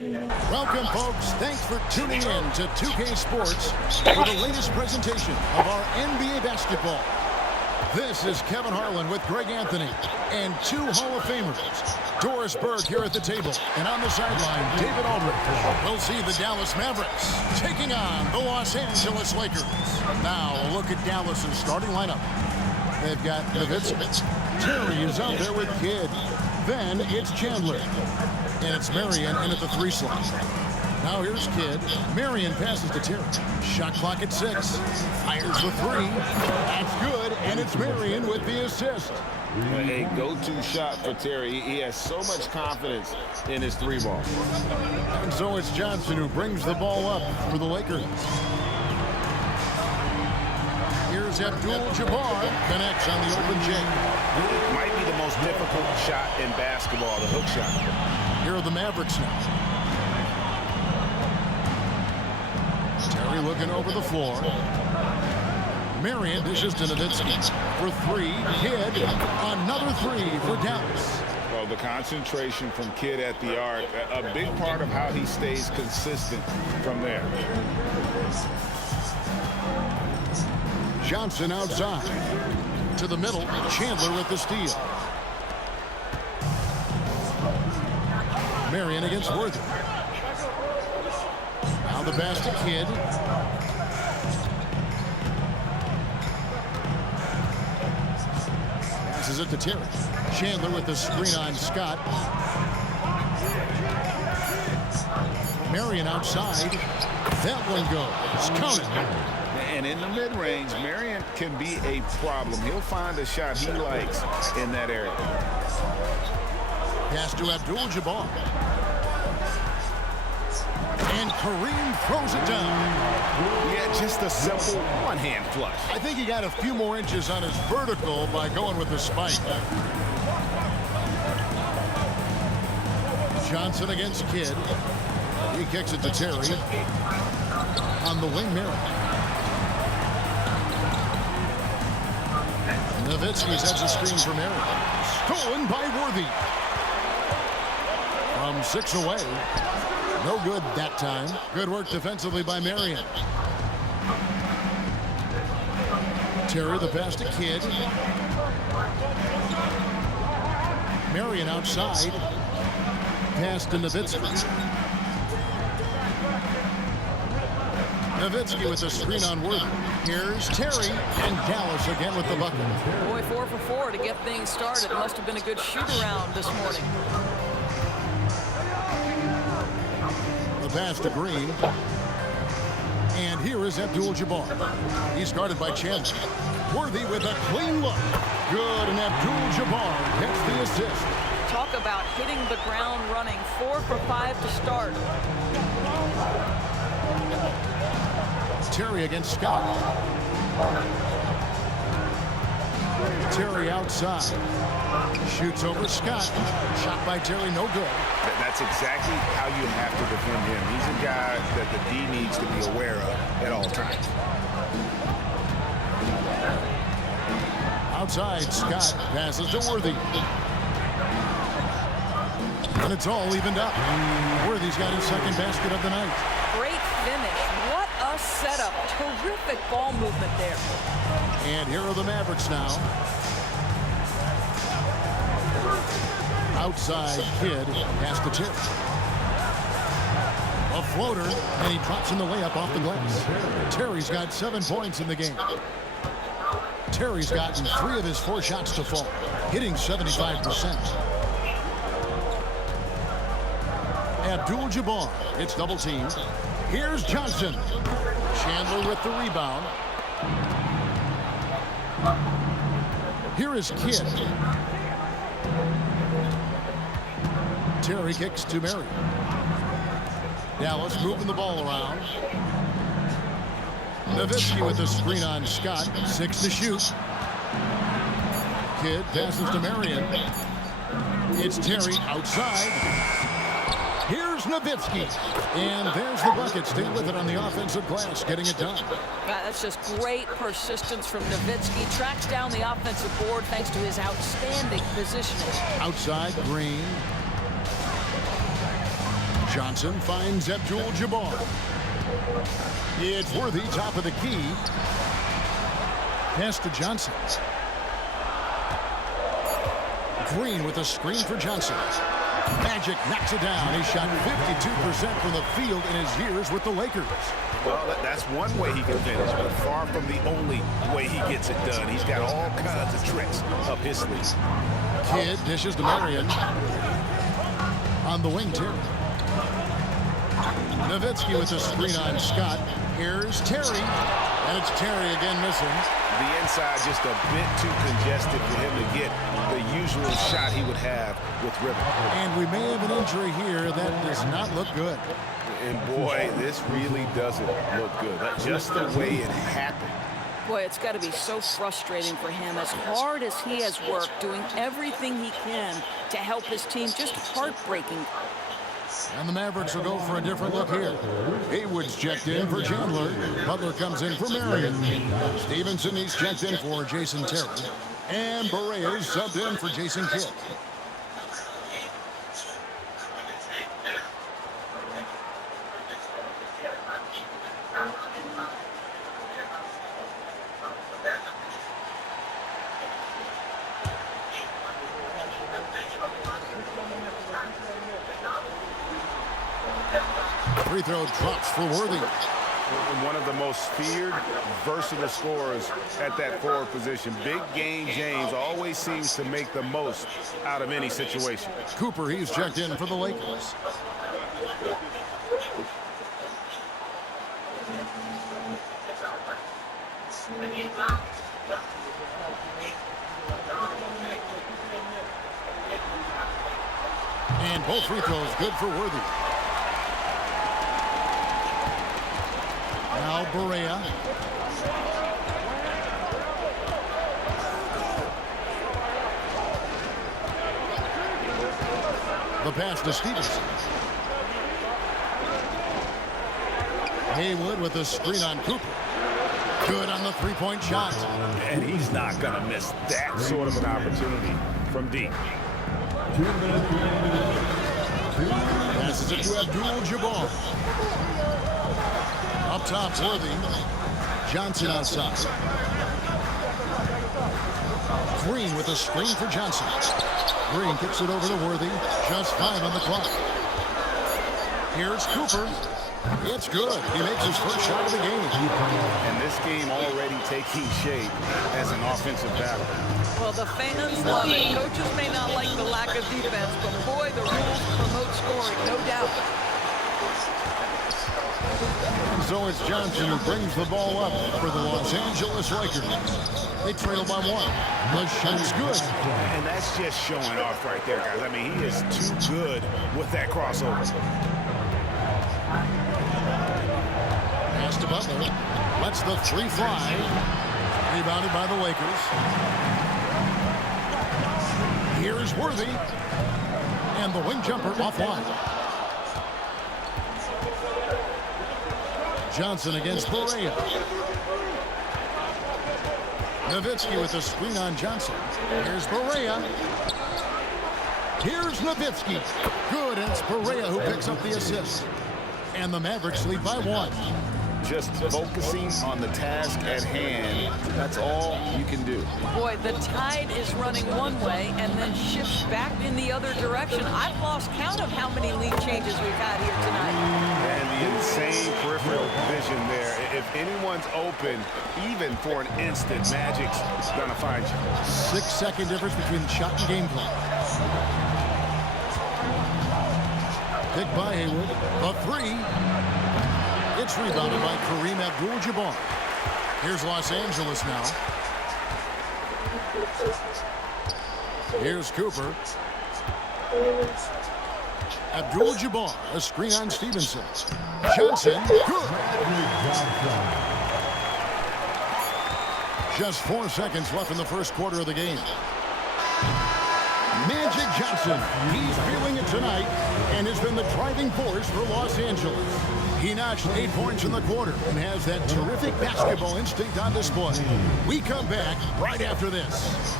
Welcome, folks. Thanks for tuning in to 2K Sports for the latest presentation of our NBA basketball. This is Kevin Harlan with Greg Anthony and two Hall of Famers, Doris Burke here at the table, and on the sideline, David Aldridge. We'll see the Dallas Mavericks taking on the Los Angeles Lakers. Now, a look at Dallas's starting lineup. They've got Nowitzki. Terry is out there with Kidd. Then it's Chandler. And it's Marion in at the 3 slot. Now here's Kidd. Marion passes to Terry. Shot clock at 6. Fires the 3. That's good. And it's Marion with the assist. A go-to shot for Terry. He has so much confidence in his 3-ball. And so it's Johnson who brings the ball up for the Lakers. Here's Abdul-Jabbar. Connects on the open J. It might be the most difficult shot in basketball, the hook shot. Here are the Mavericks now. Terry looking over the floor. Marion dishes to Nowitzki for 3. Kidd, another 3 for Dallas. Well, the concentration from Kidd at the arc, a big part of how he stays consistent from there. Johnson outside. To the middle, Chandler with the steal. Marion against Worthy. Now the pass to Kidd. Passes it to Terry. Chandler with the screen on Scott. Marion outside. That one goes. Count it. And in the mid-range, Marion can be a problem. He'll find a shot he likes in that area. Pass to Abdul-Jabbar. And Kareem throws it down. Yeah, just a simple one-hand flush. I think he got a few more inches on his vertical by going with the spike. Johnson against Kidd. He kicks it to Terry. On the wing, Marion. Nowitzki sets a screen for Marion. Stolen by Worthy. From 6 away. No good that time. Good work defensively by Marion. Terry the pass to Kidd. Marion outside. Pass to Nowitzki. Nowitzki with the screen on Worthy. Here's Terry, and Dallas again with the bucket. Boy, 4 for 4 to get things started. Must have been a good shoot-around this morning. The pass to Green. And here is Abdul-Jabbar. He's guarded by Chandler. Worthy with a clean look. Good, and Abdul-Jabbar gets the assist. Talk about hitting the ground running. 4 for 5 to start. Terry against Scott. Terry outside. Shoots over Scott. Shot by Terry, no good. That's exactly how you have to defend him. He's a guy that the D needs to be aware of at all times. Outside, Scott passes to Worthy. And it's all evened up. Worthy's got his second basket of the night. Great finish. What a setup. Terrific ball movement there. And here are the Mavericks now. Outside, Kidd pass to Terry. A floater, and he drops in the layup off the glass. Terry's got 7 points in the game. Terry's gotten 3 of his 4 shots to fall, hitting 75%. Abdul-Jabbar, it's double teamed. Here's Johnson. Chandler with the rebound. Here is Kidd. Terry kicks to Marion. Dallas moving the ball around. Nowitzki with the screen on Scott. 6 to shoot. Kidd passes to Marion. It's Terry outside. Here's Nowitzki. And there's the bucket. Stay with it on the offensive glass, getting it done. That's just great persistence from Nowitzki. Tracks down the offensive board thanks to his outstanding positioning. Outside, Green. Johnson finds Abdul-Jabbar. It's Worthy, top of the key. Pass to Johnson. Green with a screen for Johnson. Magic knocks it down. He shot 52% from the field in his years with the Lakers. Well, that's one way he can finish, but far from the only way he gets it done. He's got all kinds of tricks up his sleeve. Kidd dishes to Marion. On the wing, Terry. Nowitzki with a screen on Scott. Here's Terry. And it's Terry again missing. The inside just a bit too congested for him to get the usual shot he would have with Ripper. And we may have an injury here that does not look good. And boy, this really doesn't look good. That's just the way it happened. Boy, it's got to be so frustrating for him. As hard as he has worked, doing everything he can to help his team, just heartbreaking. And the Mavericks will go for a different look here. Haywood's checked in for Chandler. Butler comes in for Marion. Stevenson, he's checked in for Jason Terry. And Barea's subbed in for Jason Kidd. Free throw drops for Worthy. One of the most feared, versatile scorers at that forward position. Big game James always seems to make the most out of any situation. Cooper, he's checked in for the Lakers. And both free throws good for Worthy. Now Barea. The pass to Stevenson. Haywood with a screen on Cooper. Good on the three-point shot. And he's not going to miss that sort of an opportunity from deep. Passes it to Abdul-Jabbar. Up top, Worthy. Johnson outside. Green with a screen for Johnson. Green kicks it over to Worthy. Just 5 on the clock. Here's Cooper. It's good. He makes his first shot of the game. And this game already taking shape as an offensive battle. Well, the fans love it. Coaches may not like the lack of defense, but boy, the rules promote scoring, no doubt. And so it's Johnson who brings the ball up for the Los Angeles Lakers. They trail by 1. The shot's good. And that's just showing off right there, guys. I mean, he is too good with that crossover. Pass to Butler. Lets the 3 fly. Rebounded by the Lakers. Here's Worthy. And the wing jumper offline. Johnson against Barea. Nowitzki with a screen on Johnson. Here's Barea. Here's Nowitzki. Good, and it's Barea who picks up the assist. And the Mavericks lead by 1. Just focusing on the task at hand. That's all you can do. Boy, the tide is running one way and then shifts back in the other direction. I've lost count of how many lead changes we've had here tonight. And the insane peripheral vision there. If anyone's open, even for an instant, Magic's gonna find you. 6-second difference between shot and game clock. Picked by Haywood. The 3. It's rebounded by Kareem Abdul-Jabbar. Here's Los Angeles now. Here's Cooper. Abdul-Jabbar, a screen on Stevenson. Johnson, good. Just 4 seconds left in the first quarter of the game. Magic Johnson, he's feeling it tonight and has been the driving force for Los Angeles. He notched 8 points in the quarter and has that terrific basketball instinct on display. We come back right after this.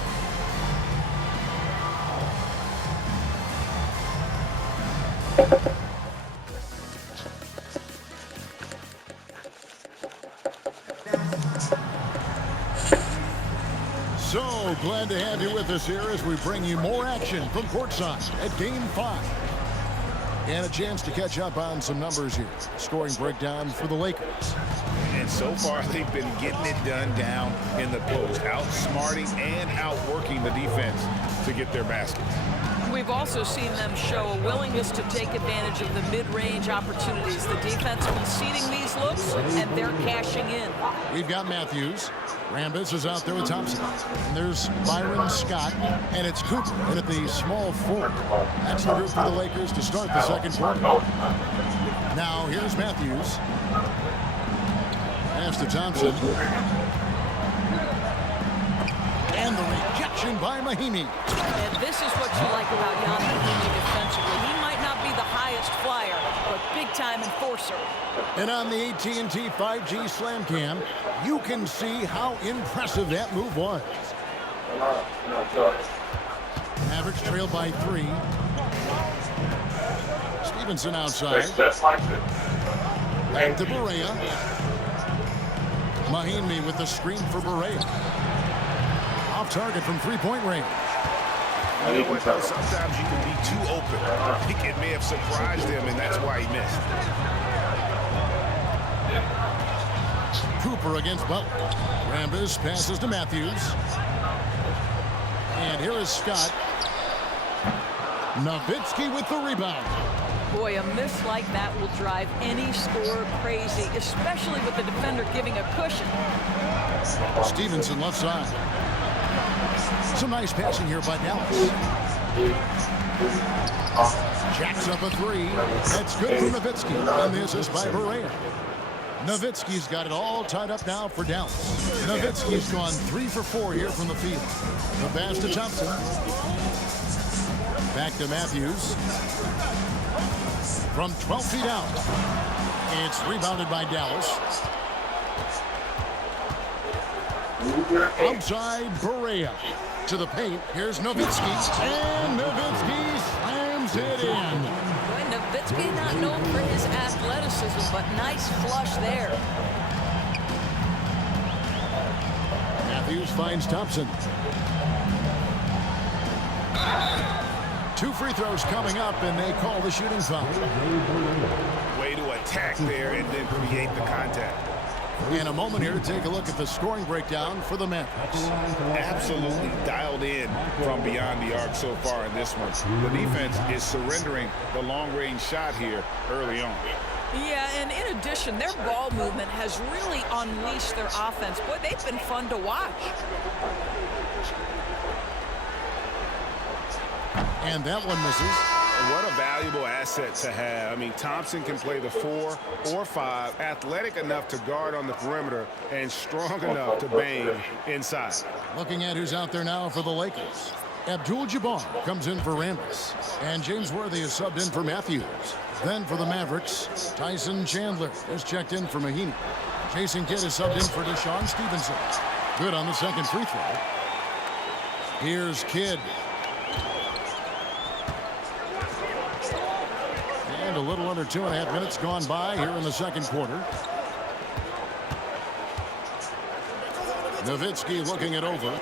So glad to have you with us here as we bring you more action from courtside at Game 5. And a chance to catch up on some numbers here. Scoring breakdown for the Lakers. And so far, they've been getting it done down in the post, outsmarting and outworking the defense to get their baskets. We've also seen them show a willingness to take advantage of the mid-range opportunities. The defense conceding these looks, and they're cashing in. We've got Matthews. Rambis is out there with Thompson. And there's Byron Scott, and it's Cooper in at the small forward. That's the group for the Lakers to start the second quarter. Now, here's Matthews. Pass to Thompson. And the rejection by Mahimi. And this is what you like about Jan Mahimi defensively. He might not be the highest flyer, but big-time enforcer. And on the AT&T 5G Slam Cam, you can see how impressive that move was. Mavericks trailed by 3. Stevenson outside. Back to Barea. Mahimi with the screen for Barea. Off target from three-point range. You know what, though? Sometimes you can be too open. I think it may have surprised him, and that's why he missed. Cooper against Butler. Rambis passes to Matthews. And here is Scott. Nowitzki with the rebound. Boy, a miss like that will drive any scorer crazy, especially with the defender giving a cushion. Stevenson left side. Some nice passing here by Dallas. Jacks up a 3. That's good for Nowitzki. And the assist by Barea. Nowitzki's got it all tied up now for Dallas. Nowitzki's gone 3 for 4 here from the field. The pass to Thompson. Back to Matthews. From 12 feet out. It's rebounded by Dallas. Outside Barea. To the paint. Here's Nowitzki. And Nowitzki slams it in. Nowitzki not known for his athleticism, but nice flush there. Matthews finds Thompson. 2 free throws coming up, and they call the shooting foul. Way to attack there and then create the contact. In a moment here, take a look at the scoring breakdown for the Mavericks. Absolutely dialed in from beyond the arc so far in this one. The defense is surrendering the long-range shot here early on. Yeah, and in addition, their ball movement has really unleashed their offense. Boy, they've been fun to watch. And that one misses. What a valuable asset to have. I mean, Thompson can play the 4 or 5, athletic enough to guard on the perimeter and strong enough to bang inside. Looking at who's out there now for the Lakers. Abdul-Jabbar comes in for Rambis. And James Worthy is subbed in for Matthews. Then for the Mavericks, Tyson Chandler is checked in for Mahimi. Jason Kidd is subbed in for Deshaun Stevenson. Good on the second free throw. Here's Kidd. And a little under 2.5 minutes gone by here in the second quarter. Nowitzki looking it over.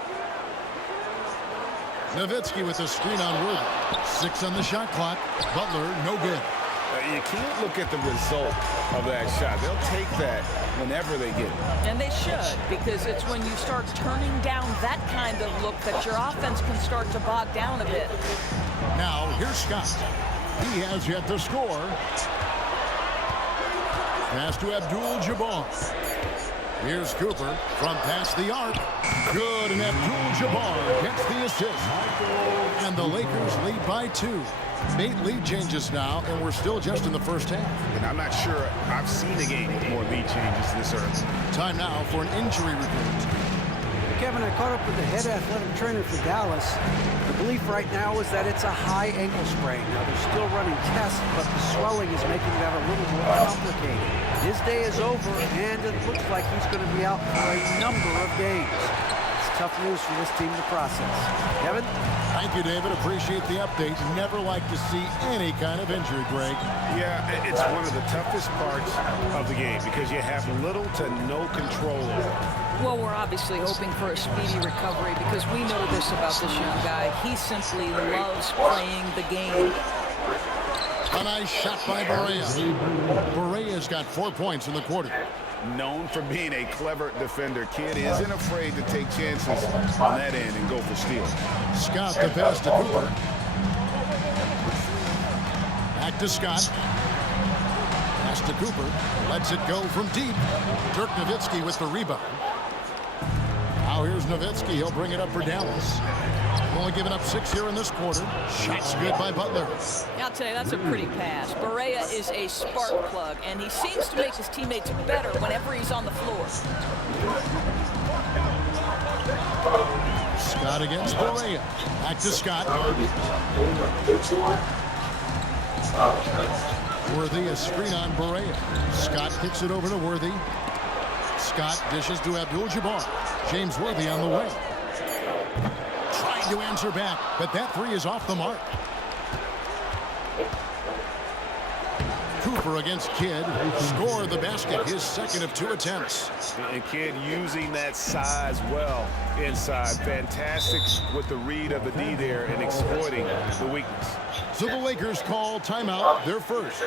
Nowitzki with the screen on Worthy. 6 on the shot clock. Butler, no good. You can't look at the result of that shot. They'll take that whenever they get it. And they should, because it's when you start turning down that kind of look that your offense can start to bog down a bit. Now, here's Scott. He has yet to score. Pass to Abdul-Jabbar. Here's Cooper from past the arc. Good, and Abdul-Jabbar gets the assist. And the Lakers lead by 2. 8 lead changes now, and we're still just in the first half. And I'm not sure I've seen a game with more lead changes this early. Time now for an injury report. Kevin, I caught up with the head athletic trainer for Dallas. The belief right now is that it's a high ankle sprain. Now, they're still running tests, but the swelling is making that a little more complicated. His day is over, and it looks like he's going to be out for a number of games. It's tough news for this team to process. Kevin? Thank you, David. Appreciate the update. Never like to see any kind of injury, Greg. Yeah, it's one of the toughest parts of the game because you have little to no control over it. Well, we're obviously hoping for a speedy recovery because we know this about this young guy. He simply loves playing the game. A nice shot by Barea. Barea's got 4 points in the quarter. Known for being a clever defender, Kid isn't afraid to take chances on that end and go for steals. Scott the pass to Cooper. Back to Scott. Pass to Cooper. Lets it go from deep. Dirk Nowitzki with the rebound. Now here's Nowitzki. He'll bring it up for Dallas. Only giving up 6 here in this quarter. Shots good by Butler. I'll tell you, that's a pretty pass. Barea is a spark plug, and he seems to make his teammates better whenever he's on the floor. Scott against Barea. Back to Scott. Worthy, a screen on Barea. Scott kicks it over to Worthy. Scott dishes to Abdul-Jabbar. James Worthy on the way. Trying to answer back, but that three is off the mark. Cooper against Kidd. Score the basket, his second of 2 attempts. And Kidd using that size well inside. Fantastic with the read of the D there and exploiting the weakness. So the Lakers call timeout, their first.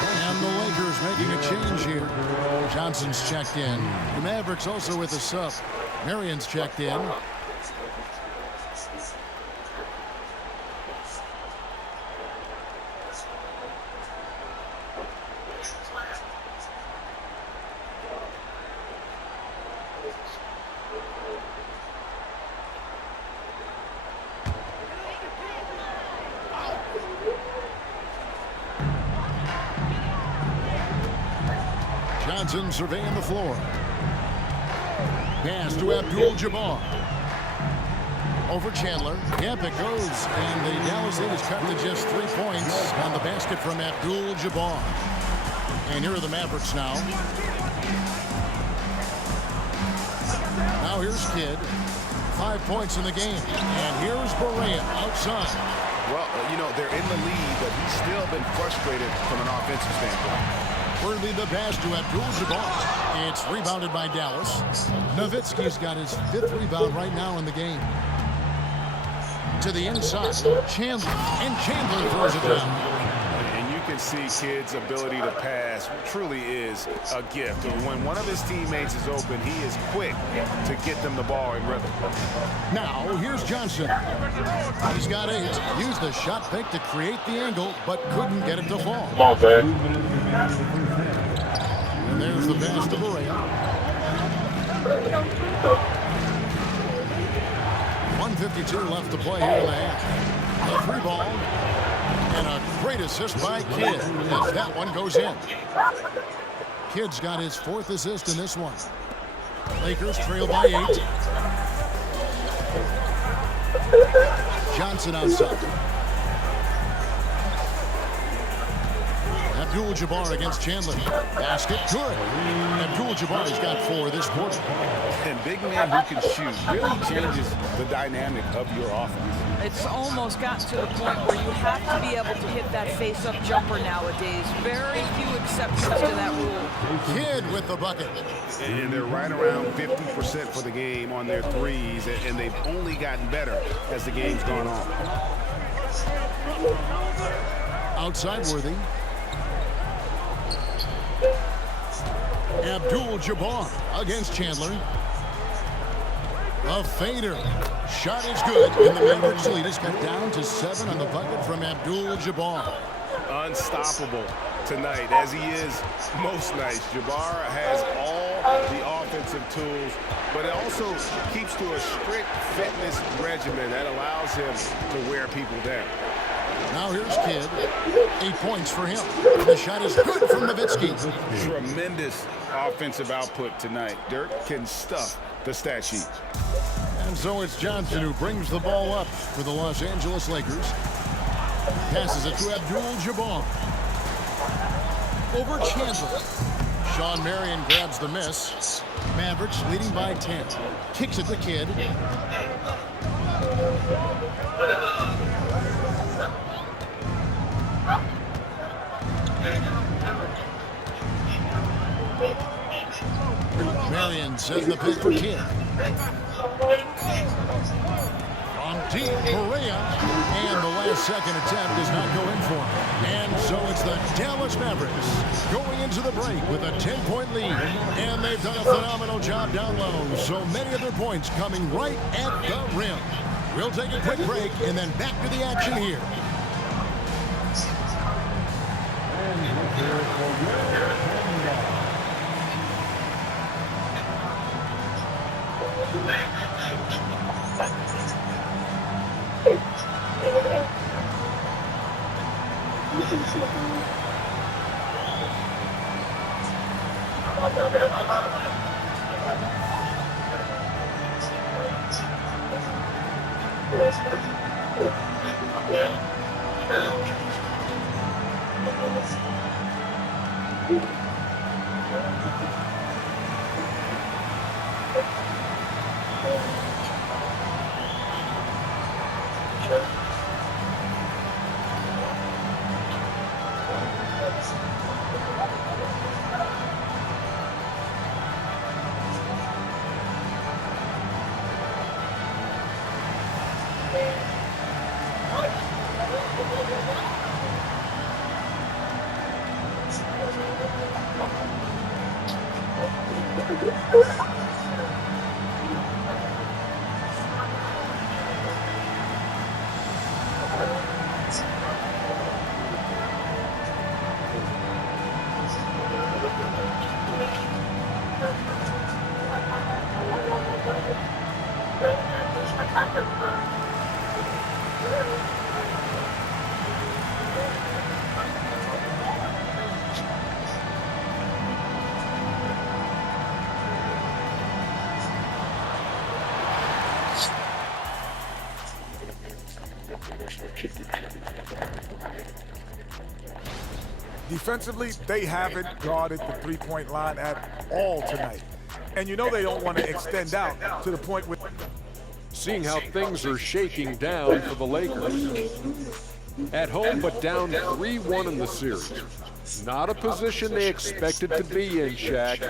And the Lakers making a change here. Johnson's checked in. The Mavericks also with a sub. Marion's checked in. Johnson surveying the floor. Pass to Abdul-Jabbar. Over Chandler. Yep, it goes. And the Dallas Lead is cut to just 3 points on the basket from Abdul-Jabbar. And here are the Mavericks now. Now here's Kidd. 5 points in the game. And here's Barea outside. Well, you know, they're in the lead, but he's still been frustrated from an offensive standpoint. Worthy the pass to Abdul-Jabbar. It's rebounded by Dallas. Nowitzki's got his 5th rebound right now in the game. To the inside, Chandler. And Chandler throws it down. And you can see Kidd's ability to pass truly is a gift. When one of his teammates is open, he is quick to get them the ball in rhythm. Now, here's Johnson. He's got 8. Used the shot fake to create the angle, but couldn't get it to fall. Come on, man. And there's the pass to Barea. 1:52 left to play here in the half. The 3 ball. And a great assist by Kidd as that one goes in. Kidd's got his 4th assist in this one. Lakers trail by 8. Johnson outside. Abdul-Jabbar against Chandler. Basket, good. Abdul-Jabbar's got 4 this quarter. And big man who can shoot really changes the dynamic of your offense. It's almost gotten to the point where you have to be able to hit that face-up jumper nowadays. Very few exceptions to that rule. Kidd with the bucket. And they're right around 50% for the game on their threes, and they've only gotten better as the game's gone on. Outside Worthy. Abdul-Jabbar against Chandler. A fader. Shot is good, and the Mavericks lead is cut down to 7 on the bucket from Abdul-Jabbar. Unstoppable tonight, as he is most nights. Jabbar has all the offensive tools, but it also keeps to a strict fitness regimen that allows him to wear people down. Now here's Kidd. 8 points for him. The shot is good from Nowitzki. Tremendous offensive output tonight. Dirk can stuff the stat sheet. And so it's Johnson who brings the ball up for the Los Angeles Lakers. Passes it to Abdul-Jabbar. Over Chandler. Sean Marion grabs the miss. Mavericks leading by 10. Kicks it to Kidd. Marion sends the pick for Kidd. On deep, Correa. And the last second attempt does not go in for him. And so it's the Dallas Mavericks going into the break with a 10-point lead. And they've done a phenomenal job down low. So many of their points coming right at the rim. We'll take a quick break and then back to the action here. Defensively, they haven't guarded the three-point line at all tonight. And you know they don't want to extend out to the point where... Seeing how things are shaking down for the Lakers. At home, but down 3-1 in the series. Not a position they expected to be in, Shaq.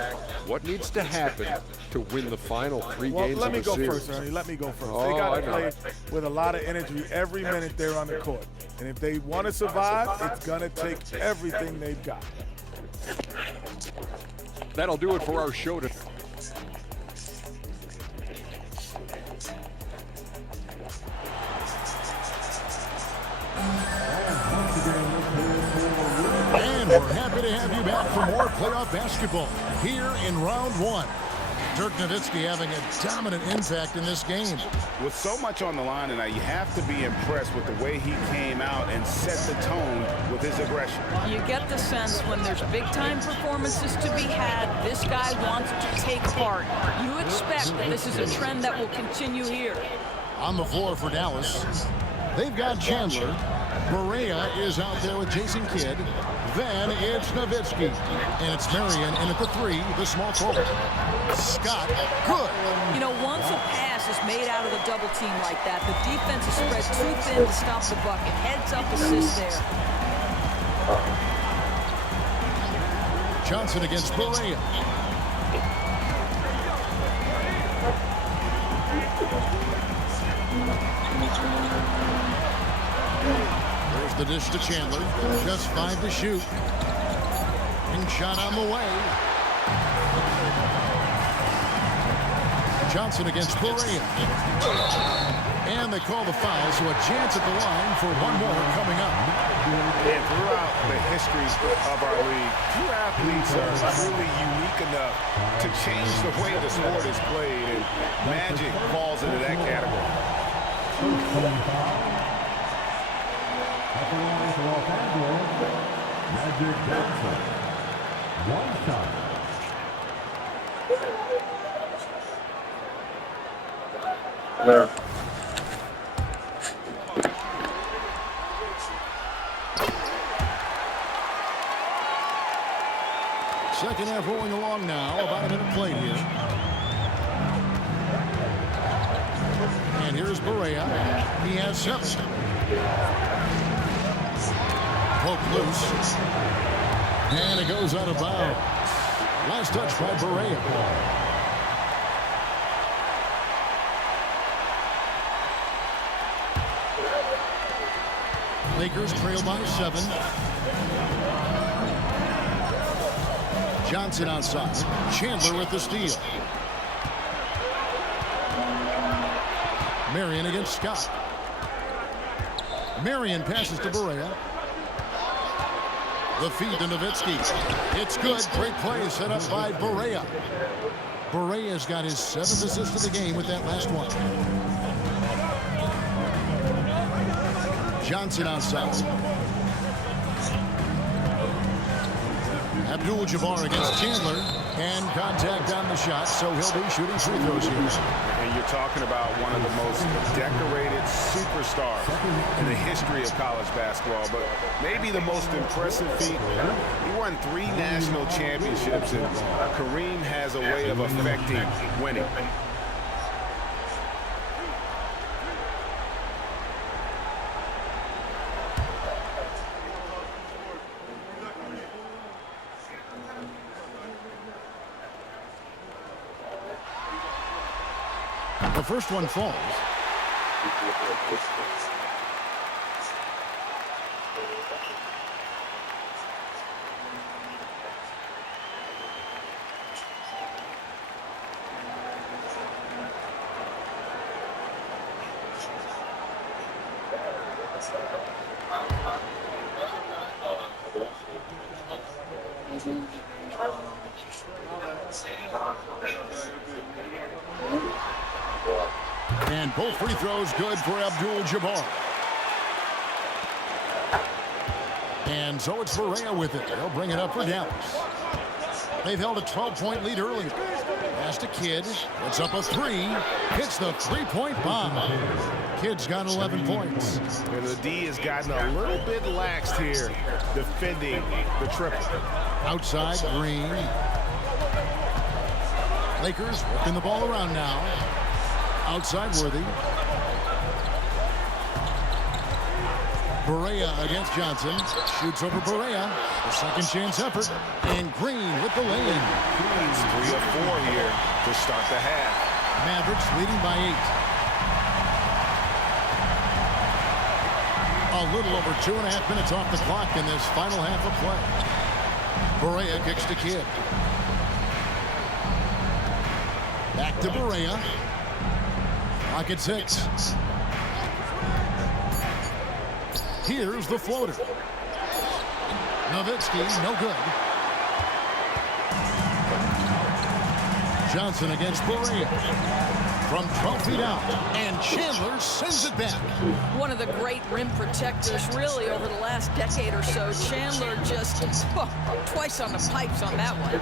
What needs to happen to win the final 3 games let of me the go series? first, Ernie. Let me go first. Oh, They got I to know. play with a lot of energy every minute they're on the court. And if they want to survive, it's going to take everything they've got. That'll do it for our show today. And we're happy to have you back for more playoff basketball here in round 1. Dirk Nowitzki having a dominant impact in this game. With so much on the line tonight, you have to be impressed with the way he came out and set the tone with his aggression. You get the sense when there's big-time performances to be had, this guy wants to take part. You expect that this is a trend that will continue here. On the floor for Dallas, they've got Chandler. Correa is out there with Jason Kidd. Then it's Nowitzki. And it's Marion in at the 3, the small forward. Scott, good. You know, once a pass is made out of the double team like that, the defense is spread too thin to stop the bucket. Heads up assist there. Johnson against Berea. There's the dish to Chandler. Just 5 to shoot. And shot on the way. Johnson against Berea. And they call the foul, so a chance at the line for one more coming up. And throughout the history of our league, few athletes are truly unique enough to change the way the sport is played, and Magic falls into that category. Magic Johnson. One shot. There. Second half rolling along now. About a minute played here. And here's Berea. He has 7. Poke loose. And it goes out of bounds. Last touch by Berea. Lakers trail by 7. Johnson outside. Chandler with the steal. Marion against Scott. Marion passes to Berea. The feed to Nowitzki. It's good. Great play set up by Berea. Berea's got his 7th assist of the game with that last one. Johnson outside. Abdul-Jabbar against Chandler. And contact on the shot, so he'll be shooting free throws here. And you're talking about one of the most decorated superstars in the history of college basketball, but maybe the most impressive feat. He won 3 national championships, and Kareem has a way of affecting winning. The first one falls. And both free throws good for Abdul-Jabbar. And so it's Berea with it. They'll bring it up for Dallas. They've held a 12-point lead earlier. Pass to Kidd. It's up a 3. Hits the 3-point bomb. Kidd's got 11 points. And the D has gotten a little bit laxed here defending the triple. Outside, Green. Lakers whipping the ball around now. Outside, Worthy. Berea against Johnson. Shoots over Berea. A second chance effort. And Green with the lay-in. It's 3 of 4 here to start the half. Mavericks leading by 8. A little over 2.5 minutes off the clock in this final half of play. Berea kicks to Kidd. Back to Berea. Clock at 6. Here's the floater. Nowitzki, no good. Johnson against Berea. From 12 feet out. And Chandler sends it back. One of the great rim protectors, really, over the last decade or so. Chandler just twice on the pipes on that one.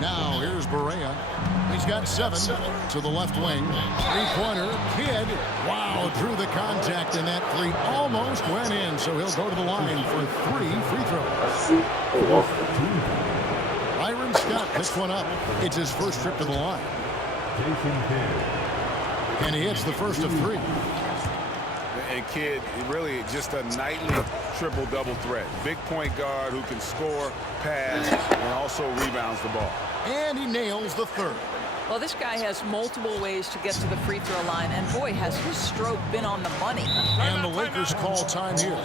Now here's Berea. He's got 7 to the left wing. Three-pointer, Kidd. Wow, drew the contact, and that 3 almost went in, so he'll go to the line for 3 free throws. Byron Scott picks one up. It's his first trip to the line. And he hits the first of 3. And Kidd, really just a nightly triple-double threat. Big point guard who can score, pass, and also rebounds the ball. And he nails the 3rd. Well, this guy has multiple ways to get to the free throw line, and boy, has his stroke been on the money. And the Lakers call time here.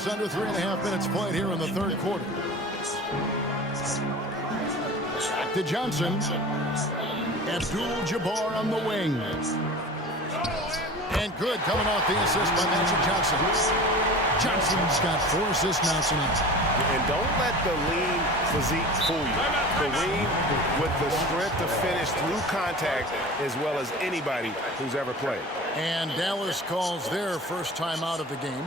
Just under 3.5 minutes played here in the 3rd quarter. To Johnson. Abdul-Jabbar on the wing. And good coming off the assist by Magic Johnson. Johnson's got 4 assists now tonight. And don't let the lean physique fool you. The lean with the strength to finish through contact as well as anybody who's ever played. And Dallas calls their first time out of the game.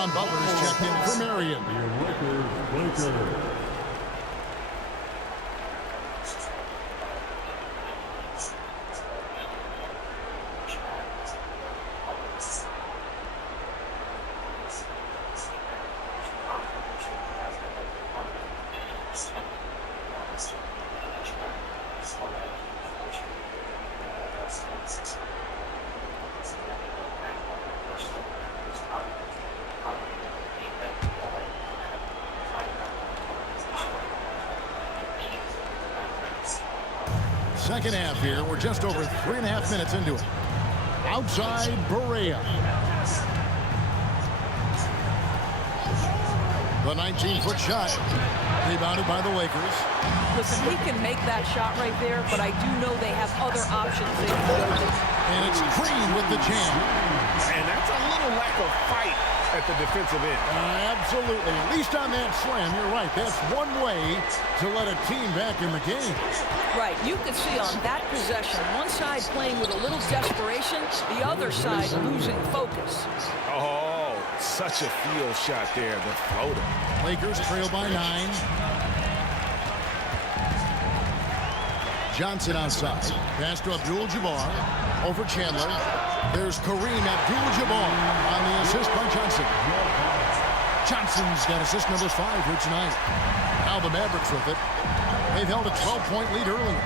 Ron Butler's checked in for Marion. second half here. We're just over 3.5 minutes into it. Outside Berea. The 19-foot shot. Rebounded by the Lakers. Listen, he can make that shot right there, but I do know they have other options they can go to. And it's Green with the jam. And that's a little lack of fight at the defensive end. Absolutely. At least on that slam, you're right. That's one way to let a team back in the game. Right. You could see on that possession, one side playing with a little desperation, the other side losing focus. Oh, such a field shot there, the floater. Lakers trail by 9. Johnson outside. Pass to Abdul-Jabbar. Over Chandler. There's Kareem Abdul-Jabbar on the assist by Johnson. Johnson's got assist number 5 here tonight. Now the Mavericks with it. They've held a 12-point lead earlier.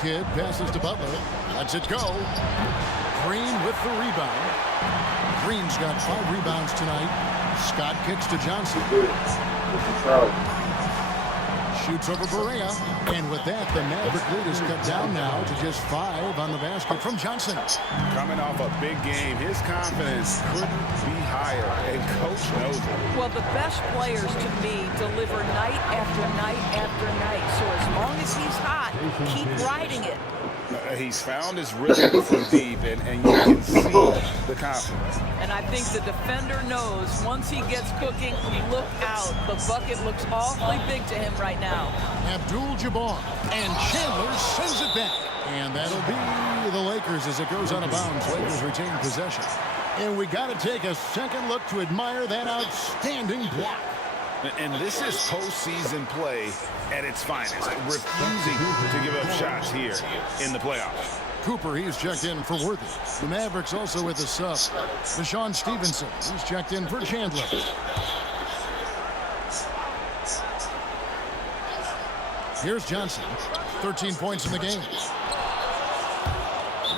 Kidd passes to Butler. Lets it go. Green with the rebound. Green's got 5 rebounds tonight. Scott kicks to Johnson. Shoots over Berea. And with that, the Maverick lead is cut down now to just 5 on the basket from Johnson. Coming off a big game, his confidence couldn't be higher, and Coach knows it. Well, the best players, to me, deliver night after night after night. So as long as he's hot, keep riding it. He's found his rhythm from deep, and you can see the confidence. And I think the defender knows once he gets cooking, look out. The bucket looks awfully big to him right now. Abdul-Jabbar. And Chandler sends it back. And that'll be the Lakers as it goes out of bounds. Lakers retain possession. And we got to take a second look to admire that outstanding block. And this is postseason play at its finest, refusing to give up shots here in the playoffs. Cooper, he's checked in for Worthy. The Mavericks also with the sub. Deshaun Stevenson, he's checked in for Chandler. Here's Johnson, 13 points in the game.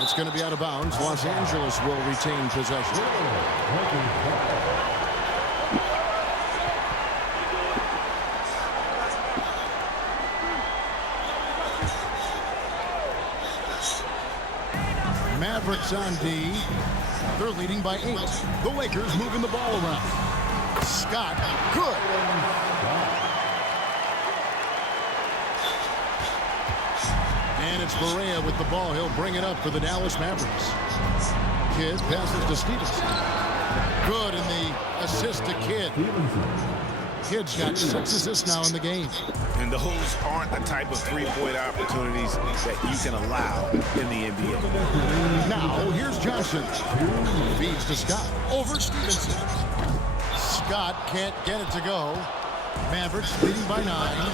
It's going to be out of bounds. Los Angeles will retain possession. Mavericks on D. They're leading by 8. The Lakers moving the ball around. Scott, good. And it's Berea with the ball. He'll bring it up for the Dallas Mavericks. Kidd passes to Stevenson. Good in the assist to Kidd. Kidd's got 6 assists now in the game. And those aren't the type of three-point opportunities that you can allow in the NBA. Now, here's Johnson. Feeds to Scott. Over Stevenson. Scott can't get it to go. Mavericks leading by 9.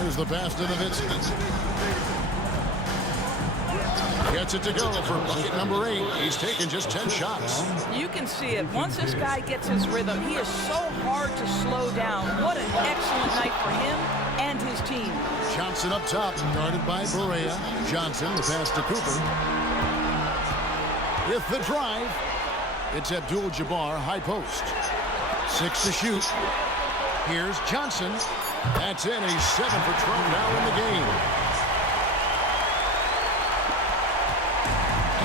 There's the pass to Nowitzki. Gets it to go for bucket number 8. He's taken just 10 shots. You can see it. Once this guy gets his rhythm, he is so hard to slow down. What an excellent night for him and his team. Johnson up top, guarded by Berea. Johnson, the pass to Cooper. With the drive, it's Abdul-Jabbar, high post. 6 to shoot. Here's Johnson. That's in. He's 7 for 12 now in the game.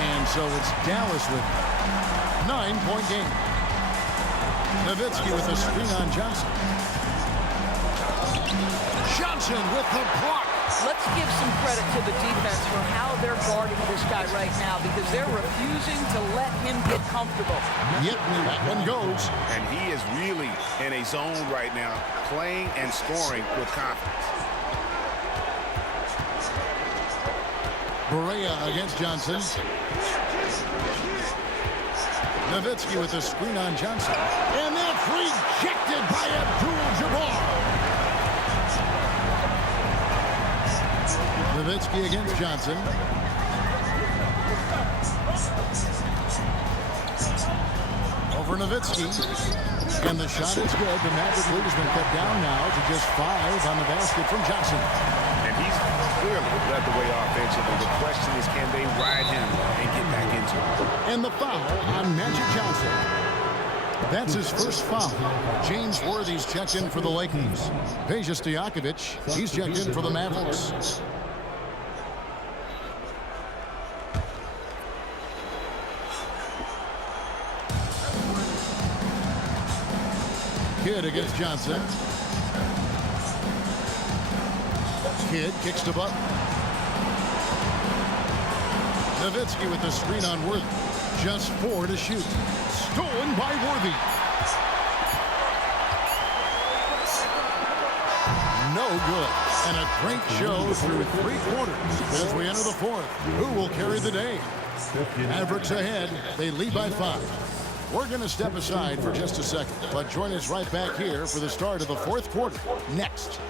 And so it's Dallas with 9-point game. Nowitzki with a screen on Johnson. Johnson with the block. Let's give some credit to the defense for how they're guarding this guy right now, because they're refusing to let him get comfortable. Yep, that one goes. And he is really in a zone right now, playing and scoring with confidence. Berea against Johnson. Nowitzki with a screen on Johnson. And that's rejected by Abdul-Jabbar. Nowitzki against Johnson. Over Nowitzki. And the shot is good. The Maverick lead has been cut down now to just 5 on the basket from Johnson. And he's clearly led the way offensively. The question is, can they ride him and get back into it? And the foul on Magic Johnson. That's his first foul. James Worthy's checked in for the Lakers. Peja Stojakovic, he's checked in for the Mavericks. Kidd against Johnson. Kidd kicks to Butler. Nowitzki with the screen on Worthy. Just 4 to shoot. Stolen by Worthy. No good. And a great show through 3 quarters as we enter the 4th. Who will carry the day? Mavericks ahead. They lead by 5. We're going to step aside for just a second, but join us right back here for the start of the 4th quarter. Next.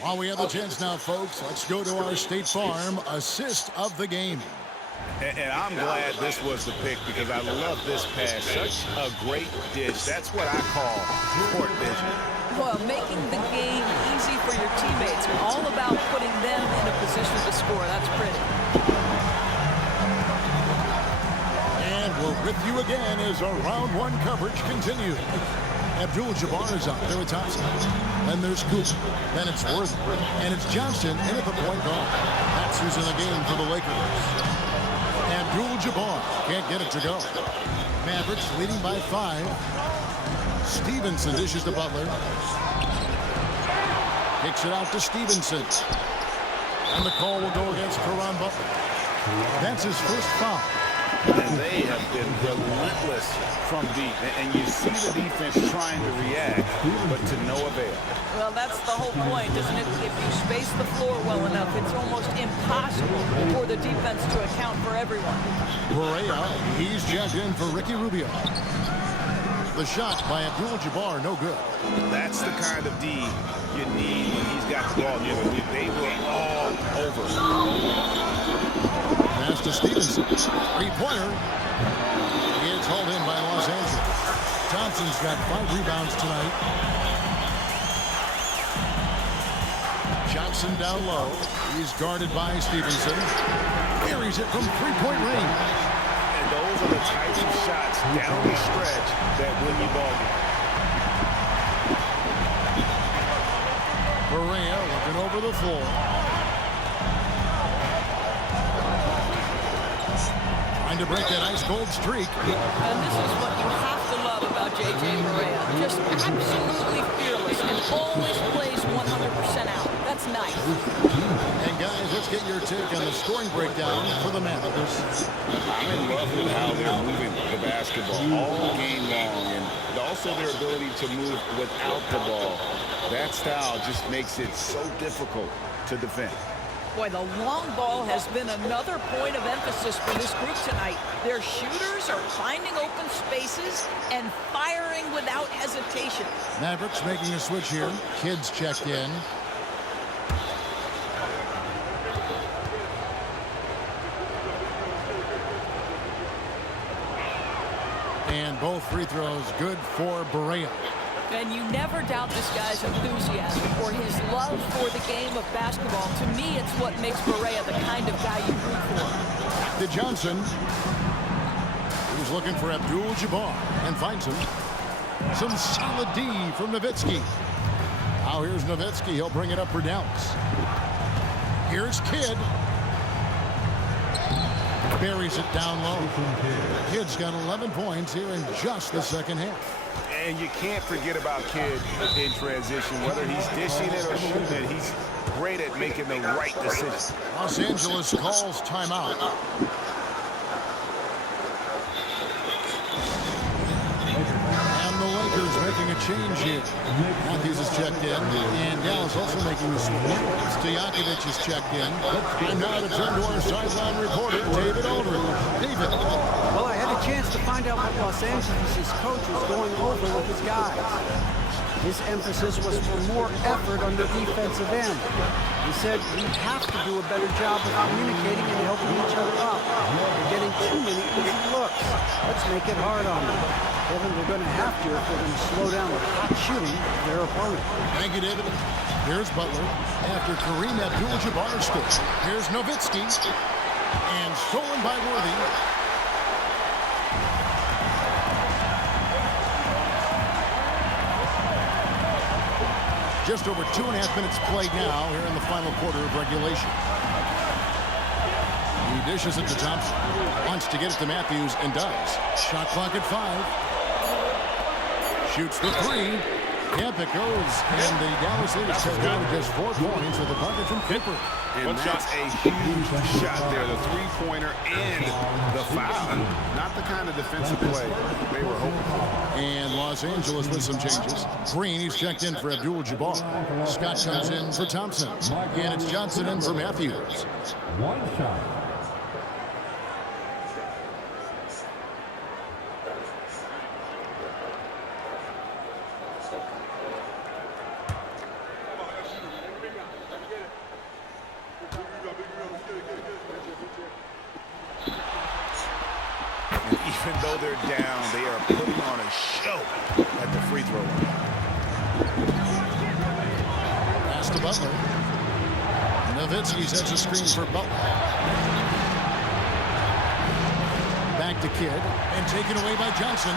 While we have the chance now, folks, let's go to our State Farm assist of the game. And I'm glad this was the pick because I love this pass. Such a great dish. That's what I call court vision. Well, making the game easy for your teammates. All about putting them in a position to score. That's pretty. And we're with you again as our round 1 coverage continues. Abdul-Jabbar is up there with Thompson. Then there's Coop. Then it's Worthy. And it's Johnson in at the point guard. That's who's in the game for the Lakers. Abdul-Jabbar can't get it to go. Mavericks leading by 5. Stevenson dishes to Butler. Kicks it out to Stevenson. And the call will go against Caron Butler. That's his first foul. And they have been relentless from deep. And you see the defense trying to react, but to no avail. Well, that's the whole point, isn't it? If you space the floor well enough, it's almost impossible for the defense to account for everyone. Barea, he's checked in for Ricky Rubio. The shot by Abdul-Jabbar, no good. That's the kind of D you need when he's got the ball. They were all over. Pass to Stevenson. 3-pointer. It's hauled in by Los Angeles. Thompson's got 5 rebounds tonight. Johnson down low. He's guarded by Stevenson. Carries it from 3-point range. And those are the types of shots down the stretch that win you ball games. Barea looking over the floor. Trying to break that ice-cold streak. And this is what you have to love about J.J. Barea. Just absolutely fearless and always plays 100% out. That's nice. And guys, let's get your take on the scoring breakdown for the Mavericks. I'm in love with how they're moving the basketball all game long, and also their ability to move without the ball. That style just makes it so difficult to defend. Boy, the long ball has been another point of emphasis for this group tonight. Their shooters are finding open spaces and firing without hesitation. Mavericks making a switch here. Kidd's checked in. And both free throws good for Barea. And you never doubt this guy's enthusiasm or his love for the game of basketball. To me, it's what makes Barea the kind of guy you root for. To Johnson. He was looking for Abdul-Jabbar and finds him. Some solid D from Nowitzki. Now here's Nowitzki. He'll bring it up for Dallas. Here's Kidd. Buries it down low. Kidd's got 11 points here in just the second half. And you can't forget about Kidd in transition. Whether he's dishing it or shooting it, he's great at making the right decision. Los Angeles calls timeout. And the Lakers making a change here. Matthews is checked in, and Dallas also making the switch. Stojakovic is checked in. And now to turn to our sideline reporter, David Aldridge. David. Well, I had to a chance to find out what Los Angeles' coach was going over with his guys. His emphasis was for more effort on the defensive end. He said we have to do a better job of communicating and helping each other up. They're getting too many easy looks. Let's make it hard on them. Kevin, they're going to have to if they're going to slow down the hot shooting of their opponent. Thank you, David. Here's Butler after Kareem Abdul-Jabbar scored. Here's Nowitzki. And stolen by Worthy. Just over 2.5 minutes played now here in the final quarter of regulation. He dishes it to Thompson. Wants to get it to Matthews and does. Shot clock at 5. Shoots the 3. Yep, it goes. And the Dallas Leaders cut down to just 4 points with a bucket from Cooper. And that's a huge shot there, the three-pointer and the foul. Not the kind of defensive play they were hoping for. And Los Angeles with some changes. Green, he's checked in for Abdul-Jabbar. Scott comes in for Thompson. And it's Johnson in for Matthews. One shot. Even though they're down, they are putting on a show at the free throw line. Pass to Butler. Nowitzki sets a screen for Butler. Back to Kidd. And taken away by Johnson.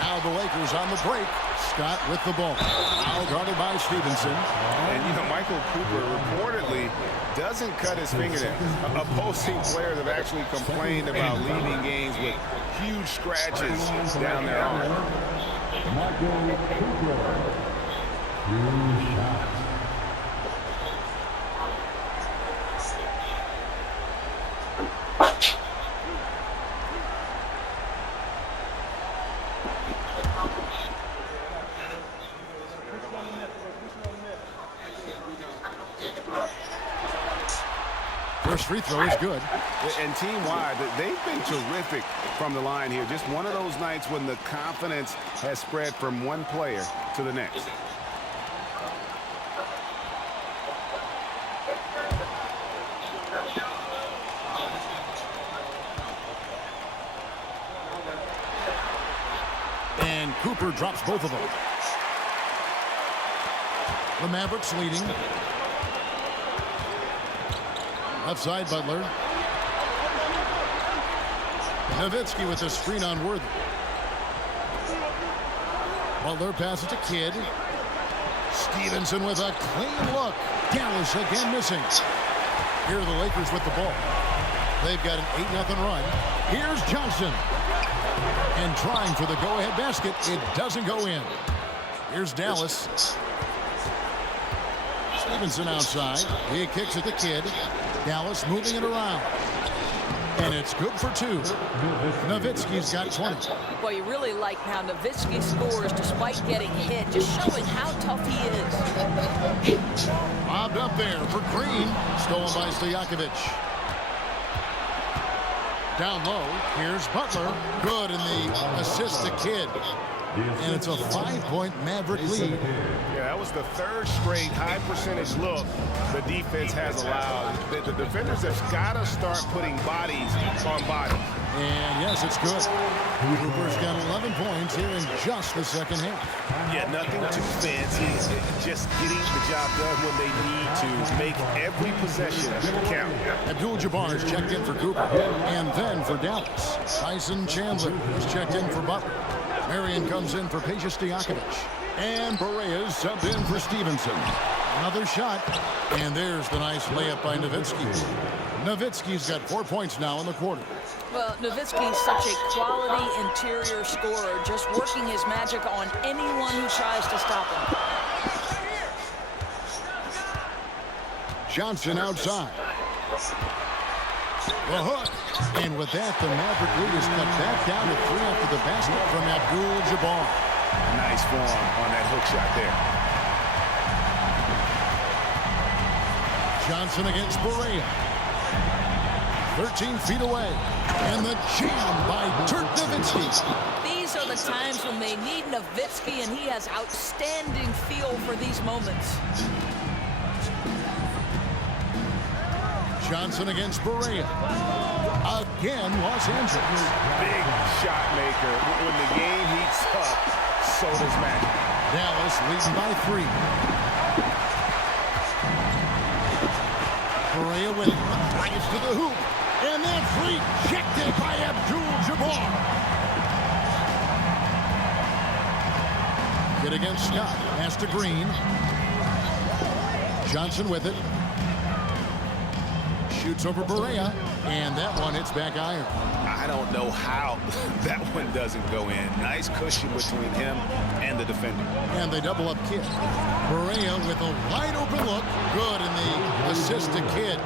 Now the Lakers on the break. Scott with the ball. Now guarded by Stevenson. And, you know, Michael Cooper reportedly doesn't cut his fingernails. Opposing players have actually complained about leaving games with huge scratches down their arm. Michael Cooper. 2 shots. First free throw is good. And team-wide, they've been terrific from the line here. Just one of those nights when the confidence has spread from one player to the next. And Cooper drops both of them. The Mavericks leading. Left side, Butler. Nowitzki with the screen on Worthy. Butler passes to Kidd. Stevenson with a clean look. Dallas again missing. Here are the Lakers with the ball. They've got an 8-0 run. Here's Johnson. And trying for the go-ahead basket. It doesn't go in. Here's Dallas. Stevenson outside. He kicks it to Kidd. Dallas moving it around. And it's good for 2. Nowitzki's got 20. Well, you really like how Nowitzki scores despite getting hit, just showing how tough he is. Bobbed up there for Green. Stolen by Stojakovic. Down low. Here's Butler. Good in the assist to Kidd. And it's a 5-point Maverick lead. Yeah, that was the 3rd straight high percentage look the defense has allowed. The defenders have got to start putting bodies on bodies. And yes, it's good. Cooper's got 11 points here in just the second half. Yeah, nothing too fancy. Just getting the job done when they need to make every possession count. Abdul-Jabbar is checked in for Cooper. And then for Dallas, Tyson Chandler is checked in for Butler. Marion comes in for Peja Stojakovic. And Berea's subbed in for Stevenson. Another shot. And there's the nice layup by Nowitzki. Nowitzki's got 4 points now in the quarter. Well, Nowitzki's such a quality interior scorer, just working his magic on anyone who tries to stop him. Johnson outside. The hook. And with that, the Maverick lead is cut back down to 3 after the basket from Abdul-Jabbar. Nice form on that hook shot there. Johnson against Berea. 13 feet away. And the jam by Dirk Nowitzki. These are the times when they need Nowitzki, and he has outstanding feel for these moments. Johnson against Barea. Again, Los Angeles. Big shot maker. When the game heats up, so does Matt. Dallas leading by 3. Barea with it. Flies to the hoop. And that's rejected by Abdul-Jabbar. Kid against Scott. Pass to Green. Johnson with it. Shoots over Barea. And that one hits back iron. I don't know how that one doesn't go in. Nice cushion between him and the defender. And they double up Kidd. Barea with a wide open look. Good in the assist to Kidd.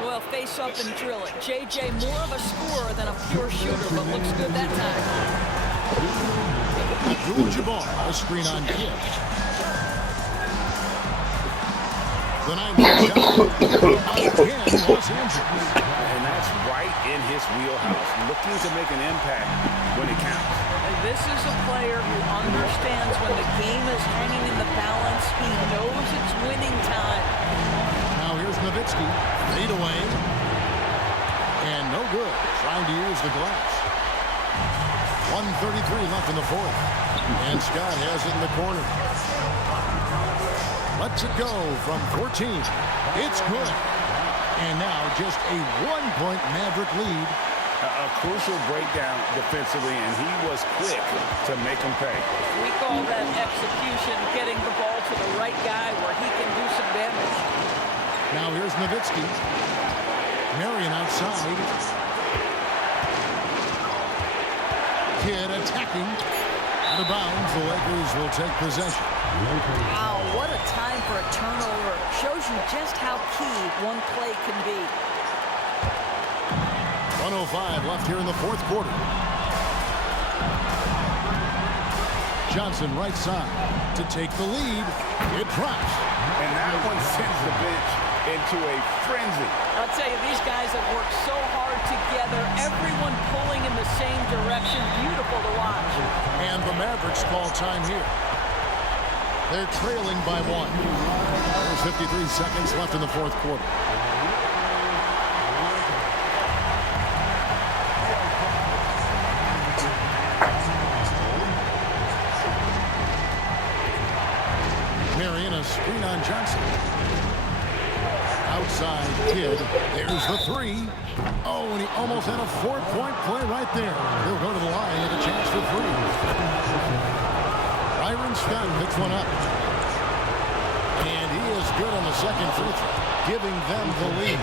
Well, face up and drill it. JJ more of a scorer than a pure shooter, but looks good that time. Abdul-Jabbar, a screen on Kidd. The 9-point shot. Again, Los Angeles. And that's right in his wheelhouse. Looking to make an impact when it counts. And this is a player who understands when the game is hanging in the balance. He knows it's winning time. Now here's Nowitzki. Fade away. And no good. Trying to use the glass. 1:33 left in the fourth. And Scott has it in the corner. Lets it go from 14. It's good. And now just a 1-point Maverick lead. A crucial breakdown defensively, and he was quick to make him pay. We call that execution, getting the ball to the right guy where he can do some damage. Now here's Nowitzki. Marion outside. Kidd attacking. Out of bounds, the Lakers will take possession. Wow, what a time for a turnover. Shows you just how key one play can be. 1:05 left here in the fourth quarter. Johnson right side to take the lead. It drops. And that one sends the bench into a frenzy. I'll tell you, these guys have worked so hard together. Everyone pulling in the same direction. Beautiful to watch. And the Mavericks call time here. They're trailing by 1. There's 53 seconds left in the fourth quarter. Marion, a screen on Johnson. Outside Kidd. There's the 3. Oh, and he almost had a 4-point play right there. He'll go to the line with a chance for 3. Byron Scott picks one up. And he is good on the second free throw, giving them the lead.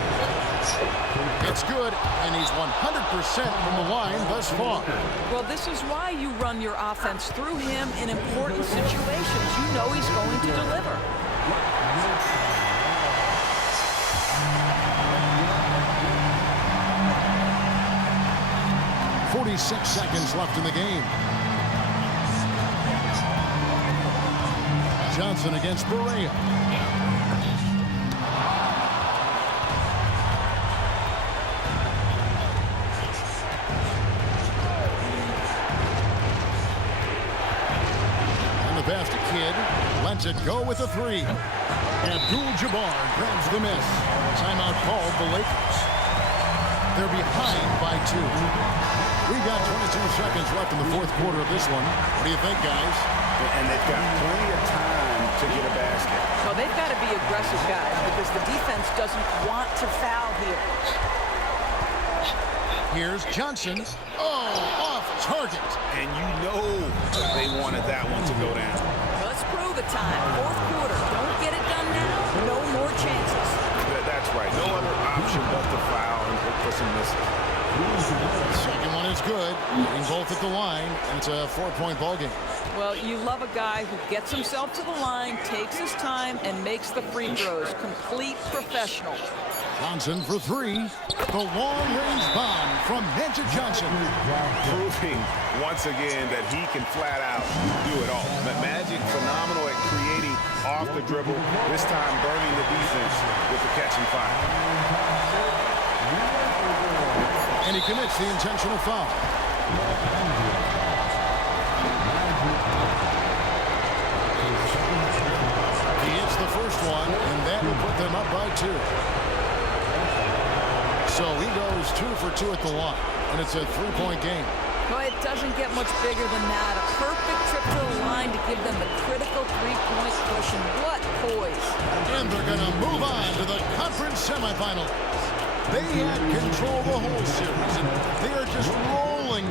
It's good, and he's 100% from the line thus far. Well, this is why you run your offense through him in important situations. You know he's going to deliver. .46 seconds left in the game. Johnson against Barea. And the pass to Kidd. Lets it go with a 3. Abdul-Jabbar grabs the miss. Timeout called the Lakers. They're behind by 2. We've got 22 seconds left in the fourth quarter of this one. What do you think, guys? And they've got plenty of time to get a basket. Well, they've got to be aggressive, guys, because the defense doesn't want to foul here. Here's Johnson. Oh, off target. And you know they wanted that one to go down. Let's prove it time. Fourth quarter. Don't get it done now. No more chances. That's right. No other option but to foul and look for some misses. Second one is good. Getting both at the line, and it's a 4-point ball game. Well, you love a guy who gets himself to the line, takes his time, and makes the free throws. Complete professional. Johnson for 3. The long-range bomb from Magic Johnson. Proving once again that he can flat out do it all. But Magic, phenomenal at creating off the dribble. This time burning the defense with the catch and fire. And he commits the intentional foul. He hits the first one, and that will put them up by 2. So he goes 2 for 2 at the line, and it's a 3-point game. Well, it doesn't get much bigger than that. A perfect trip to the line to give them the critical 3-point cushion. What poise. And they're going to move on to the conference semifinal. They had control the whole series, and they are just rolling.